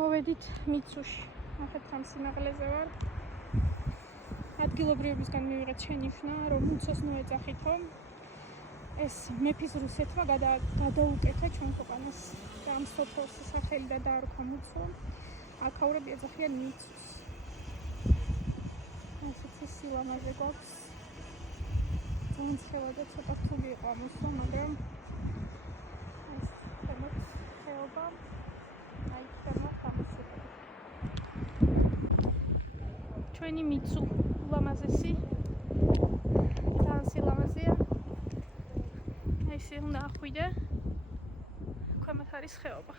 მოვედით მიცუში. ნახეთ ამ სიმაღლეზე ვარ. ადგილობრივებისგან მივიღეთ შენიშვნა, რომ მიცოს მოეძახითო. ეს მეფის რუსეთმა გადაუკეთა ჩვენ ქვეყანას და ამ სოფელს სახელი და დაარქვა მუცო. აქაურები ეძახიან მიცოს. ასეთი სილამაზე გვაქვს. ძალიან ცხელა და ცოტა რთული იყო ამოსვლა, მაგრამ ეს თემოთ ხეობა აი თემოთ ამოსვლა. ჩვენი მიცუ ულამაზესი ძალიან სილამაზეა. ეს უნდა ახვიდე ქვემოთ არის ხეობა.